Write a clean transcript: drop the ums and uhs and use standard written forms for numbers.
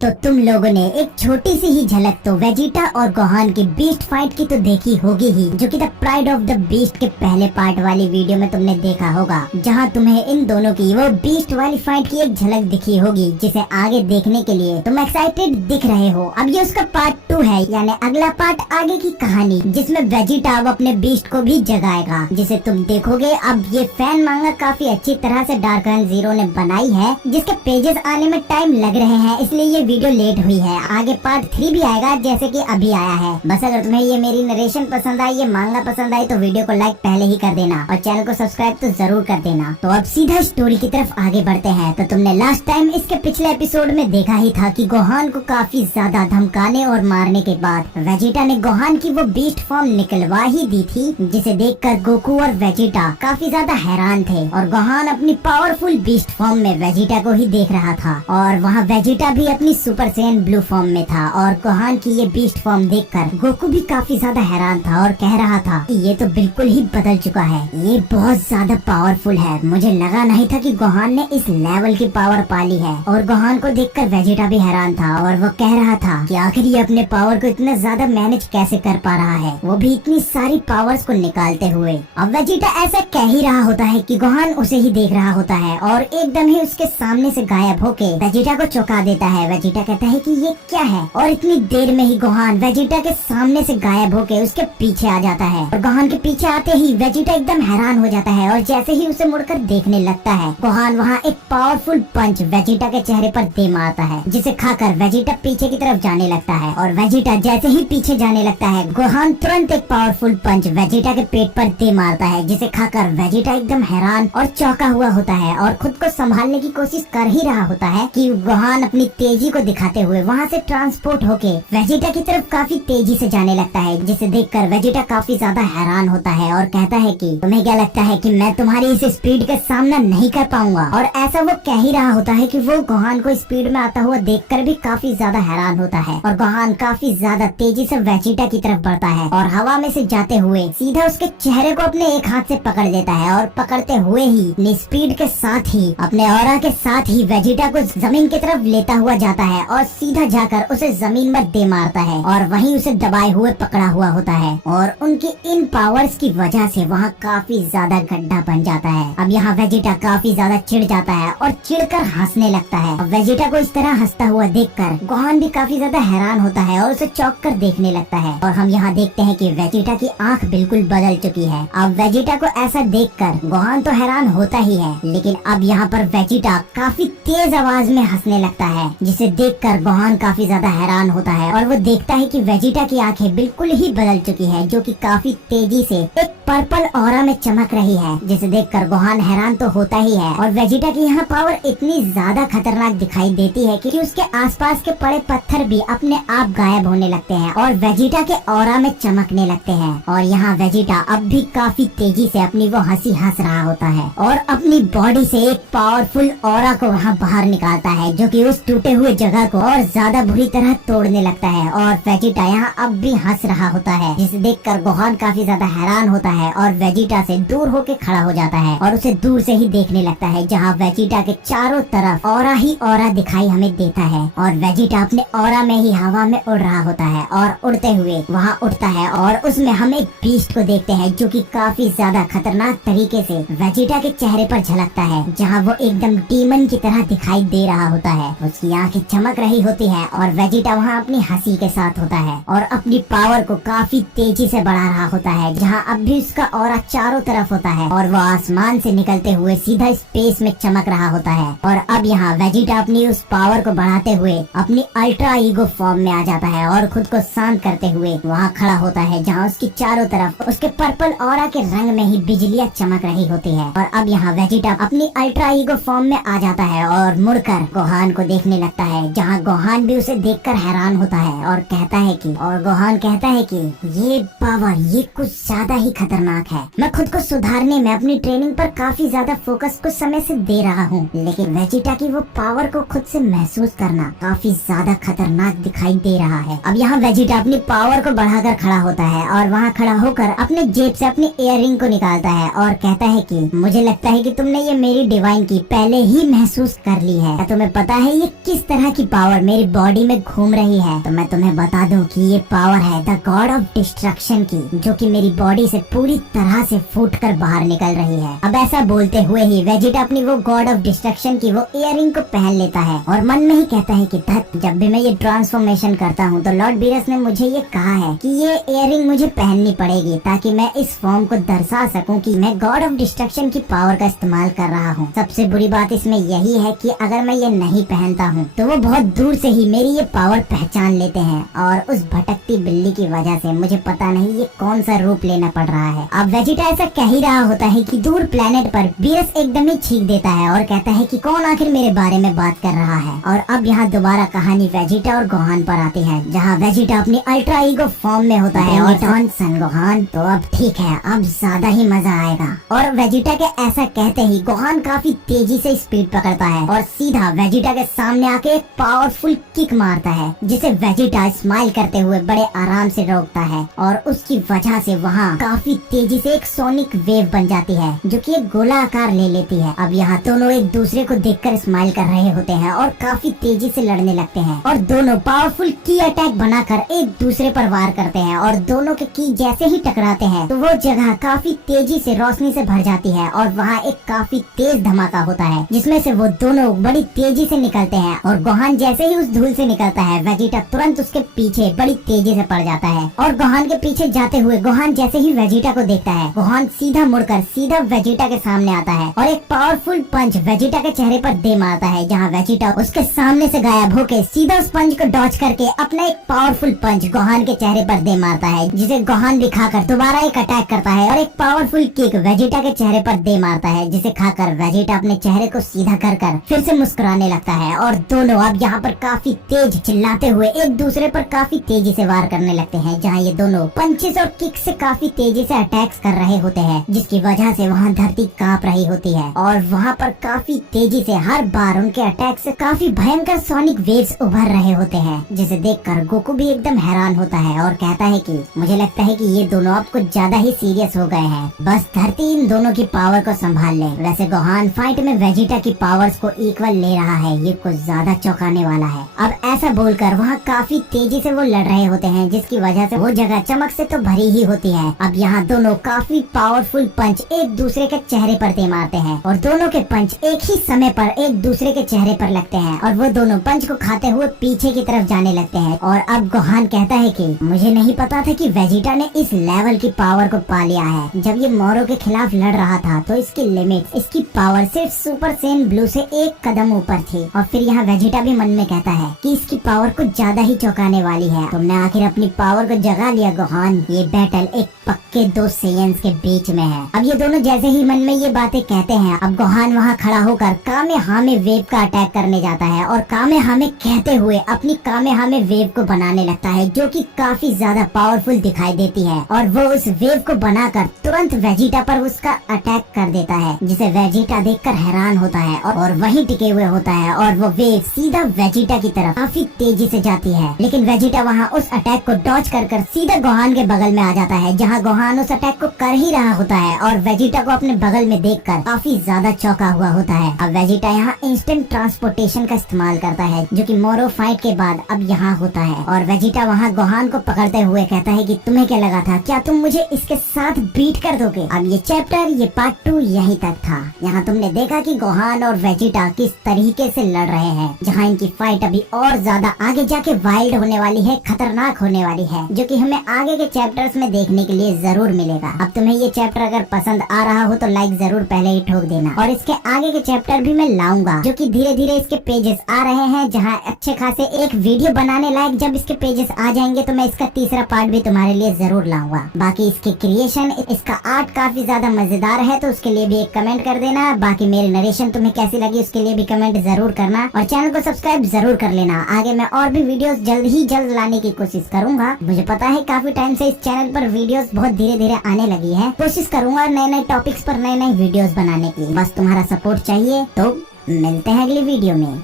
तो तुम लोगों ने एक छोटी सी ही झलक तो वेजिटा और गोहान की बीस्ट फाइट की तो देखी होगी ही, जो कि the pride of the beast के पहले पार्ट वाली वीडियो में तुमने देखा होगा, जहां तुम्हें इन दोनों की वो बीस्ट वाली फाइट की एक झलक दिखी होगी, जिसे आगे देखने के लिए तुम एक्साइटेड दिख रहे हो। अब ये उसका पार्ट 2 है, यानी अगला पार्ट आगे की कहानी, जिसमें वेजिटा अब अपने बीस्ट को भी जगाएगा, जिसे तुम देखोगे। अब ये फैन मांगा काफी अच्छी तरह से डार्क जीरो ने बनाई है, जिसके पेजेस आने में टाइम लग रहे हैं, इसलिए ये वीडियो लेट हुई है। आगे पार्ट 3 भी आएगा, जैसे कि अभी आया है। बस अगर तुम्हें ये मेरी नरेशन पसंद आई, ये मांगा पसंद आई, तो वीडियो को लाइक पहले ही कर देना और चैनल को सब्सक्राइब तो जरूर कर देना। तो अब सीधा स्टोरी की तरफ आगे बढ़ते हैं। तो तुमने लास्ट टाइम इसके पिछले एपिसोड में देखा ही था कि गोहान को काफी ज्यादा धमकाने और मारने के बाद वेजिटा ने गोहान की वो बीस्ट फॉर्म निकलवा ही दी थी, जिसे देखकर गोकू और वेजिटा काफी ज्यादा हैरान थे। और गोहान अपनी पावरफुल बीस्ट फॉर्म में वेजिटा को ही देख रहा था, और वहाँ वेजिटा भी अपनी सुपर सैयन ब्लू फॉर्म में था। और गोहान की ये बीस्ट फॉर्म देखकर गोकू भी काफी ज्यादा हैरान था और कह रहा था कि ये तो बिल्कुल ही बदल चुका है, ये बहुत ज्यादा पावरफुल है। मुझे लगा नहीं था कि गोहान ने इस लेवल की पावर पाली है। और गोहान को देखकर वेजिटा भी हैरान था, और वो कह रहा था कि आखिर ये अपने पावर को इतना ज्यादा मैनेज कैसे कर पा रहा है, वो भी इतनी सारी पावर्स को निकालते हुए। अब वेजिटा ऐसा कह ही रहा होता है कि गोहान उसे ही देख रहा होता है, और एकदम ही उसके सामने से गायब होके वेजिटा को चौंका देता है। वेजिटा कहता है कि ये क्या है, और इतनी देर में ही गोहान वेजिटा के सामने से गायब होके उसके पीछे आ जाता है। और गोहान के पीछे आते ही वेजिटा एकदम हैरान हो जाता है, और जैसे ही उसे मुड़कर देखने लगता है, गोहान वहाँ एक पावरफुल पंच वेजिटा के चेहरे पर दे मारता है, जिसे खाकर वेजिटा पीछे की तरफ जाने लगता है। और वेजिटा जैसे ही पीछे जाने लगता है, गोहान तुरंत एक पावरफुल पंच वेजिटा के पेट पर दे मारता है, जिसे खाकर वेजिटा एकदम हैरान और चौंका हुआ होता है, और खुद को संभालने की कोशिश कर ही रहा होता है कि गोहान अपनी तेजी को दिखाते हुए वहाँ से ट्रांसपोर्ट होके वेजिटा की तरफ काफी तेजी से जाने लगता है, जिसे देखकर वेजिटा काफी ज्यादा हैरान होता है और कहता है कि तुम्हें क्या लगता है कि मैं तुम्हारी इस स्पीड का सामना नहीं कर पाऊंगा। और ऐसा वो कह ही रहा होता है कि वो गोहान को स्पीड में आता हुआ देखकर भी काफी ज्यादा हैरान होता है। और गोहान काफी ज्यादा तेजी से वेजिटा की तरफ बढ़ता है, और हवा में से जाते हुए सीधा उसके चेहरे को अपने एक हाथ से पकड़ लेता है, और पकड़ते हुए ही अपनी स्पीड के साथ ही अपने ऑरा के साथ ही वेजिटा को जमीन की तरफ लेता हुआ जाता है, और सीधा जाकर उसे जमीन पर दे मारता है, और वहीं उसे दबाए हुए पकड़ा हुआ होता है। और उनकी इन पावर्स की वजह से वहाँ काफी ज्यादा गड्ढा बन जाता है। अब यहाँ वेजिटा काफी ज्यादा चिढ़ जाता है और चिढ़कर हंसने लगता है। अब वेजिटा को इस तरह हंसता हुआ देखकर गोहान भी काफी ज्यादा हैरान होता है और उसे चौंक कर देखने लगता है। और हम यहाँ देखते हैं कि वेजिटा की आंख बिल्कुल बदल चुकी है। अब वेजिटा को ऐसा देखकर गोहान तो हैरान होता ही है, लेकिन अब यहाँ पर वेजिटा काफी तेज आवाज में हंसने लगता है, जिसे देखकर गोहान काफी ज्यादा हैरान होता है। और वो देखता है कि वेजिटा की आंखें बिल्कुल ही बदल चुकी है, जो कि काफी तेजी से एक पर्पल ऑरा में चमक रही है, जिसे देखकर गोहान हैरान तो होता ही है। और वेजिटा की यहाँ पावर इतनी ज्यादा खतरनाक दिखाई देती है कि उसके आसपास के पड़े पत्थर भी अपने आप गायब होने लगते हैं और वेजिटा के ऑरा में चमकने लगते हैं। और यहाँ वेजिटा अब भी काफी तेजी से अपनी वो हंसी हंस रहा होता है, और अपनी बॉडी से एक पावरफुल ऑरा को वहाँ बाहर निकालता है, जो कि उस टूटे हुए जगह को और ज्यादा बुरी तरह तोड़ने लगता है। और वेजिटा यहाँ अब भी हंस रहा होता है, जिसे देखकर गोहान काफी ज्यादा हैरान होता है, और वेजिटा से दूर होके खड़ा हो जाता है, और उसे दूर से ही देखने लगता है, जहाँ वेजिटा के चारों तरफ ऑरा ही ऑरा दिखाई हमें देता है। और वेजिटा अपने ऑरा में ही हवा में उड़ रहा होता है, और उड़ते हुए वहाँ उड़ता है, और उसमें हम एक बीस्ट को देखते हैं, जो कि काफी ज्यादा खतरनाक तरीके से वेजिटा के चेहरे पर झलकता है, जहाँ वो एकदम डीमन की तरह दिखाई दे रहा होता है। उसकी आंखें चमक रही होती है, और वेजिटा वहाँ अपनी हंसी के साथ होता है, और अपनी पावर को काफी तेजी से बढ़ा रहा होता है, जहाँ अब भी उसका ऑरा चारों तरफ होता है, और वो आसमान से निकलते हुए सीधा स्पेस में चमक रहा होता है। और अब यहाँ वेजिटा अपनी उस पावर को बढ़ाते हुए अपनी अल्ट्रा ईगो फॉर्म में आ जाता है, और खुद को शांत करते हुए वहाँ खड़ा होता है, जहाँ उसकी चारों तरफ उसके पर्पल ऑरा के रंग में ही बिजलियाँ चमक रही होती है। और अब यहाँ वेजिटा अपनी अल्ट्रा ईगो फॉर्म में आ जाता है, और मुड़कर गोहान को देखने लगता है, जहाँ गोहान भी उसे देखकर हैरान होता है, और गोहान कहता है कि ये पावर ये कुछ ज्यादा ही खतरनाक है। मैं खुद को सुधारने में अपनी ट्रेनिंग पर काफी ज्यादा फोकस कुछ समय से दे रहा हूँ, लेकिन वेजिटा की वो पावर को खुद से महसूस करना काफी ज्यादा खतरनाक दिखाई दे रहा रहा है। अब यहाँ वेजिटा अपनी पावर को बढ़ाकर खड़ा होता है और वहाँ खड़ा होकर अपने जेब से अपनी इयररिंग को निकालता है और कहता है कि मुझे लगता है कि तुमने ये मेरी डिवाइन की पहले ही महसूस कर ली है। तुम्हें पता है ये किस तरह की पावर मेरी बॉडी में घूम रही है? तो मैं तुम्हें बता दूं कि ये पावर है द गॉड ऑफ डिस्ट्रक्शन की, जो कि मेरी बॉडी से पूरी तरह से फूटकर बाहर निकल रही है। अब ऐसा बोलते हुए ही वेजिटा अपनी वो गॉड ऑफ डिस्ट्रक्शन की वो इयररिंग को पहन लेता है और मन में ही कहता है कि धत, जब भी मैं ये ट्रांसफॉर्मेशन करता हूँ तो लॉर्ड बीरस ने मुझे ये कहा है कि ये इयररिंग मुझे पहननी पड़ेगी ताकि मैं इस फॉर्म को दर्शा सकूं कि मैं गॉड ऑफ डिस्ट्रक्शन की पावर का इस्तेमाल कर रहा हूँ। सबसे बुरी बात इसमें यही है कि अगर मैं ये नहीं पहनता हूँ तो वो बहुत दूर से ही मेरी ये पावर पहचान लेते हैं और उस भटकती बिल्ली की वजह से मुझे पता नहीं ये कौन सा रूप लेना पड़ रहा है। अब वेजिटा ऐसा कह ही रहा होता है कि दूर प्लेनेट पर बीरस एकदम ही छींक देता है और कहता है कि कौन आखिर मेरे बारे में बात कर रहा है। और अब यहाँ दोबारा कहानी वेजिटा और गोहान पर आती है, जहाँ वेजिटा अपनी अल्ट्रा ईगो फॉर्म में होता है और सन गोहान, तो अब ठीक है, अब ज्यादा ही मजा आएगा। और वेजिटा के ऐसा कहते ही गोहान काफी तेजी से स्पीड पकड़ता है और सीधा वेजिटा के सामने आके एक पावरफुल किक मारता है, जिसे वेजिटा स्माइल करते हुए बड़े आराम से रोकता है और उसकी वजह से वहाँ काफी तेजी से एक सोनिक वेव बन जाती है जो कि एक गोला आकार ले लेती है। अब यहाँ दोनों एक दूसरे को देखकर स्माइल कर रहे होते हैं और काफी तेजी से लड़ने लगते हैं और दोनों पावरफुल की अटैक बनाकर एक दूसरे पर वार करते हैं और दोनों के की जैसे ही टकराते हैं तो वो जगह काफी तेजी से रोशनी से भर जाती है और वहाँ एक काफी तेज धमाका होता है जिसमें से वो दोनों बड़ी तेजी से निकलते हैं और गोहान जैसे ही उस धूल से निकलता है वेजिटा तुरंत उसके पीछे बड़ी तेजी से पड़ जाता है और गोहान के पीछे जाते हुए गोहान जैसे ही वेजिटा को देखता है गोहान सीधा मुड़कर सीधा वेजिटा के सामने आता है और एक पावरफुल पंच वेजिटा के चेहरे पर दे मारता है, जहाँ वेजिटा उसके सामने से गायब होकर सीधा उस पंच को डॉच करके अपना एक पावरफुल पंच गोहान के चेहरे पर दे मारता है, जिसे गोहान भी खाकर दोबारा एक अटैक करता है और एक पावरफुल किक वेजिटा के चेहरे पर दे मारता है, जिसे खाकर वेजिटा अपने चेहरे को सीधा कर फिर से मुस्कुराने लगता है और दोनों अब यहाँ पर काफी तेज चिल्लाते हुए एक दूसरे पर काफी तेजी से वार करने लगते हैं, जहाँ ये दोनों पंचेस और किक से काफी तेजी से अटैक्स कर रहे होते हैं, जिसकी वजह से वहाँ धरती कांप रही होती है और वहाँ पर काफी तेजी से हर बार उनके अटैक से काफी भयंकर सोनिक वेव्स उभर रहे होते हैं, जिसे देखकर गोकू भी एकदम हैरान होता है और कहता है कि मुझे लगता है कि ये दोनों अब कुछ ज्यादा ही सीरियस हो गए हैं, बस धरती इन दोनों की पावर को संभाल ले। वैसे गोहान फाइट में वेजिटा की पावर्स को इक्वल ले रहा है, ये कुछ ज्यादा चौंकाने वाला है। अब ऐसा बोलकर वहाँ काफी तेजी से वो लड़ रहे होते हैं, जिसकी वजह से वो जगह चमक से तो भरी ही होती है। अब यहाँ दोनों काफी पावरफुल पंच एक दूसरे के चेहरे पर दे मारते हैं और दोनों के पंच एक ही समय पर एक दूसरे के चेहरे पर लगते हैं और वो दोनों पंच को खाते हुए पीछे की तरफ जाने लगते हैं। और अब गोहान कहता है कि मुझे नहीं पता था कि वेजिटा ने इस लेवल की पावर को पा लिया है। जब ये मोरो के खिलाफ लड़ रहा था तो इसकी लिमिट, इसकी पावर सिर्फ सुपर सेन ब्लू से एक कदम ऊपर थी। और फिर यहाँ वेजिटा भी मन में कहता है कि इसकी पावर कुछ ज्यादा ही चौंकाने वाली है। तुमने आखिर अपनी पावर को जगा लिया गोहान, ये बैटल एक पक्के दो सेयंस के बीच में है। अब ये दोनों जैसे ही मन में ये बातें कहते हैं, अब गोहान वहाँ खड़ा होकर कामेहामे वेव का अटैक करने जाता है और कामेहामे कहते हुए अपनी कामेहामे वेव को बनाने लगता है, जो कि काफी ज्यादा पावरफुल दिखाई देती है और वो उस वेव को बनाकर तुरंत वेजिटा पर उसका अटैक कर देता है, जिसे वेजिटा देखकर हैरान होता है और वहीं टिके हुए होता है और वो वेव सीधा वेजिटा की तरफ काफी तेजी से जाती है। लेकिन वेजिटा वहाँ उस अटैक को डॉच कर सीधा गोहान के बगल में आ जाता है, जहाँ गोहान उस अटैक को कर ही रहा होता है और वेजिटा को अपने बगल में देखकर काफी ज्यादा चौंका हुआ होता है। अब वेजिटा यहाँ इंस्टेंट ट्रांसपोर्टेशन का इस्तेमाल करता है, जो कि मोरो फाइट के बाद अब यहाँ होता है और वेजिटा वहाँ गोहान को पकड़ते हुए कहता है कि तुम्हें क्या लगा था, क्या तुम मुझे इसके साथ बीट कर दोगे? अब ये चैप्टर, ये पार्ट 2 यहीं तक था। यहाँ तुमने देखा कि गोहान और वेजिटा किस तरीके से लड़ रहे हैं, जहाँ इनकी फाइट अभी और ज्यादा आगे जाके वाइल्ड होने वाली है, खतरनाक होने वाली है, जो कि हमें आगे के चैप्टर्स में देखने के लिए जरूर मिलेगा। अब तुम्हें ये चैप्टर अगर पसंद आ रहा हो तो लाइक जरूर पहले ही ठोक देना और इसके आगे के चैप्टर भी मैं लाऊंगा, जो कि धीरे धीरे इसके पेजेस आ रहे हैं, जहाँ अच्छे खासे एक वीडियो बनाने लायक जब इसके पेजेस आ जाएंगे तो मैं इसका तीसरा पार्ट भी तुम्हारे लिए जरूर लाऊंगा। बाकी इसकी क्रिएशन, इसका आर्ट काफी ज्यादा मजेदार है, तो उसके लिए भी एक कमेंट कर देना। बाकी मेरी नरेशन तुम्हें कैसी लगी उसके लिए भी कमेंट जरूर करना और चैनल को सब्सक्राइब जरूर कर लेना। आगे मैं और भी वीडियोस जल्द लाने की कोशिश करूंगा। मुझे पता है काफी टाइम से इस चैनल पर वीडियोस बहुत धीरे धीरे आने लगी है। कोशिश करूंगा नए नए टॉपिक्स पर नए नए वीडियोस बनाने की। बस तुम्हारा सपोर्ट चाहिए, तो मिलते हैं अगली वीडियो में।